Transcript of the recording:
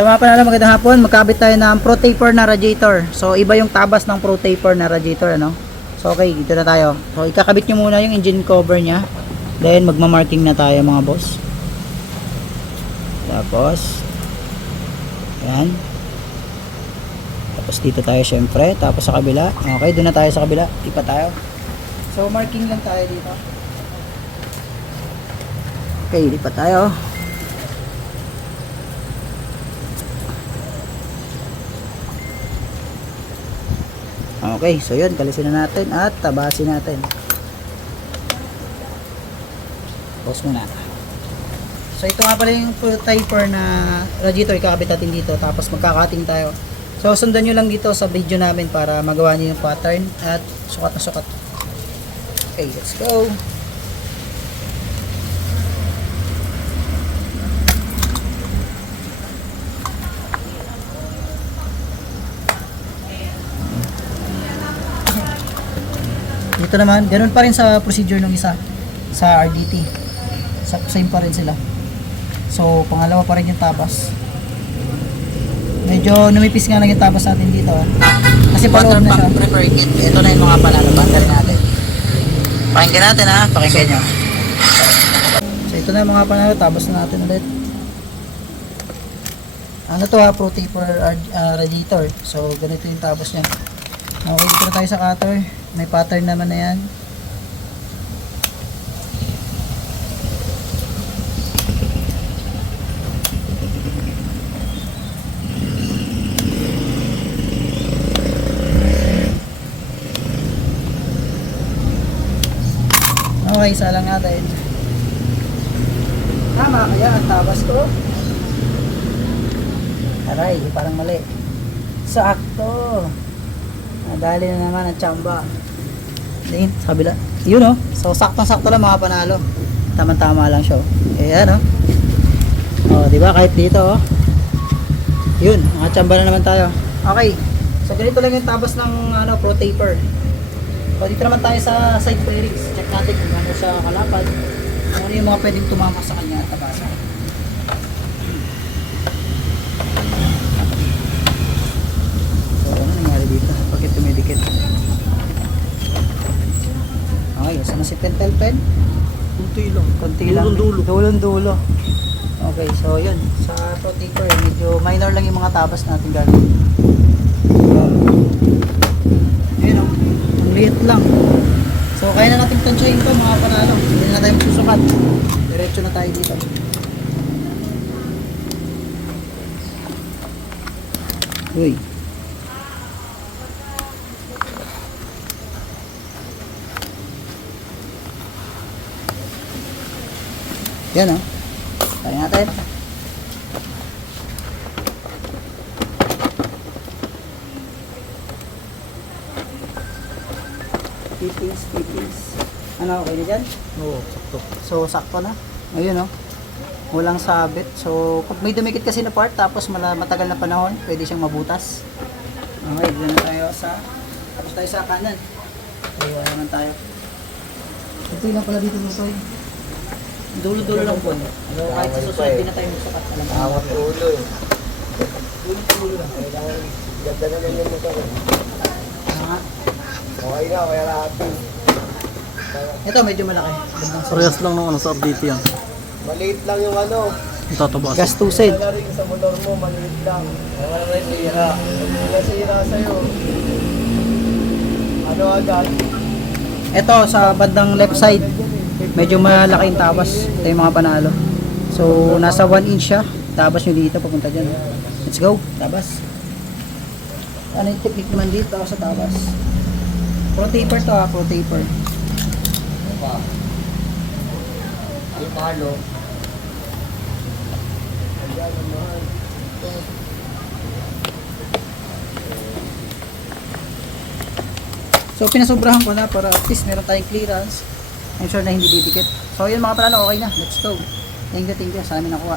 Sa mga panalo, magandang hapon. Magkabit tayo ng Pro Taper na radiator. So iba yung tabas ng Pro Taper na radiator, ano? So okay, dito na tayo. So ikakabit nyo muna yung engine cover nya. Then magma-marking na tayo mga boss. Tapos yan. Tapos dito tayo syempre. Tapos sa kabila. Okay, doon na tayo sa kabila. Ipa tayo. So marking lang tayo dito. Okay, lipat tayo. Okay, so yun, kalisin na natin at tabasin natin. Pause muna. So ito nga pala yung taper na radiator, ikakabit natin dito, tapos magkakating tayo. So sundan nyo lang dito sa video namin para magawa nyo yung pattern at sukat na sukat. Okay, let's go. Dito naman, ganun pa rin sa procedure ng isa sa RDT. Same pa rin sila. So, pangalawa pa rin yung tabas. Medyo numipis nga lang yung tabas natin dito. Kasi paloob na siya. Prepare kit. Ito na yung mga panalo. Pantalin natin. Pakinggan natin ha. Pakinggan nyo. So, ito na yung mga panalo. Tabas na natin ulit. Ano to ha? Pro Taper radiator. So, ganito yung tabas niya. Okay, dito na tayo sa cutter. May pattern naman na yan. Okay, isa lang natin. Tama kaya ang tabas ko? Aray, parang mali. Sakto. Nadali na naman ang tsamba. Then, sa kabila. Yun o. So, saktong-sakto lang mga panalo. Tama-tama lang siya. Ayan o. O, diba? Kahit dito o. Yun. Nakatsamba na naman tayo. Okay. So, ganito lang yung tabas ng Pro Taper. So, dito naman tayo sa side bearings. Check natin kung ano siya kalapad. Ano yung mga pwedeng tumama sa kanya at tabasan. Bakit tumidikit? Okay, saan na si pentel pen? Kunti lang. Kunti lang. Dulong-dulo. Okay, so yun. Sa Pro Taper, medyo minor lang yung mga tabas natin gagawin. Ayun o. Ang liit lang. So, kaya na natin tansyahin ito mga panalo. Hindi na tayo magsusukat. Diretso na tayo dito. Uy. Yan o. Tari natin. Pipis. Ano, okay na dyan? Oo, sakto. So, sakto na. Ayun o. Walang sabit. So, kung may dumikit kasi na part, tapos matagal na panahon, pwede siyang mabutas. Okay, dito na tayo sa, tapos tayo sa kanan. Okay, wala naman tayo. Ito lang pala dito nito eh. Dulo-dulo lang po. So, kahit sa susunod, din na tayo magsakat. Awat ulo eh. Dulo lang. Ganda na lang yung motor eh. Okay na, kaya lahat. Ito, medyo malaki. Parehas lang nung sa RDT yan. Maliit lang yung tatabas. Gastusin. Wala rin sa motor mo, maliit lang. Wala rin sira. Nasira sa'yo. Ano agad? Ito, sa bandang left side, medyo malaki yung tabas. Ito yung mga panalo. So, nasa 1 inch siya. Tabas nyo dito, papunta dyan. Let's go. Tabas. Ano yung technique naman dito sa tabas? Pro Taper to ha, Pro Taper. Ay, palo. So, pinasobrahan ko na para at least meron tayong clearance. I'm sure na hindi didikit. So, yun mga panalo, okay na. Let's go. Thank you sa amin nakuha.